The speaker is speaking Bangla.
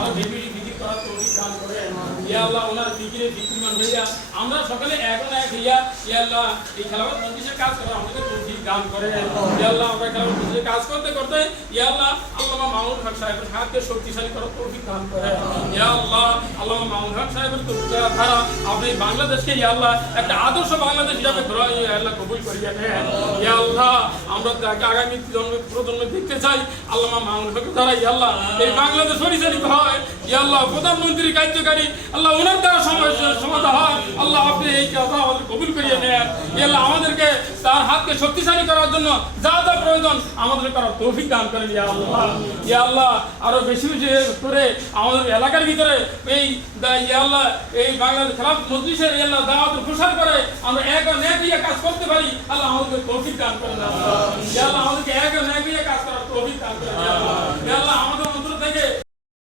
আর বেশি জিকির করার তৌফিক দান করেন ইয়া আল্লাহ ওনার জিকিরে জিকিরমান হইয়া আমরা সকলে এক না এক হইয়া ইয়া আল্লাহ এই খেলাফত মজলিসের কাজ করা আমাদের তৌফিক দান করেন ইয়া আল্লাহ আমরা খেলাফত মজলিসের কাজ করতে করতে ইয়া আল্লাহ আল্লামা মামুন হক সাহেবের হাতকে শক্তিশালী করার তৌফিক দান করেন ইয়া আল্লাহ আল্লামা মামুন হক সাহেবের দ্বারা আপনি বাংলাদেশকে ইয়া আল্লাহ একটা আদর্শ বাংলাদেশ হিসাবে ইয়া আল্লাহ কবুল করিয়া নেন ইয়া আল্লাহ আমরা তাকে আগামী প্রজন্মে দেখতে চাই আল্লামা মামুন হকের দ্বারা ইয়া আল্লাহ এই বাংলাদেশ পরিচালিত হয় ইয়া আল্লাহ প্রধানমন্ত্রী কার্যকারী আল্লাহ ওনার দ্বারা সমাধান হয় আল্লাহ আপনি এই কথা আমাদের কবুল করিয়ে নেন ইয়া আল্লাহ আমাদেরকে তার হাতকে শক্তিশালী করার জন্য যা যা প্রয়োজন আমাদের করার তৌফিক দান করেন ইয়া আল্লাহ আরো বেশি বেশি করে আমাদের এলাকার ভিতরে এই ইয়া আল্লাহ এই বাংলাদেশ খেলাফত মজলিসের ইয়া আল্লাহ দাওয়াতের প্রসার করে আমরা এক ও ন্যায় দিয়ে কাজ করতে পারি আল্লাহ আমাদেরকে তৌফিক দান করেন ইয়া আল্লাহ আমাদেরকে এক ও ন্যায় দিয়ে কাজ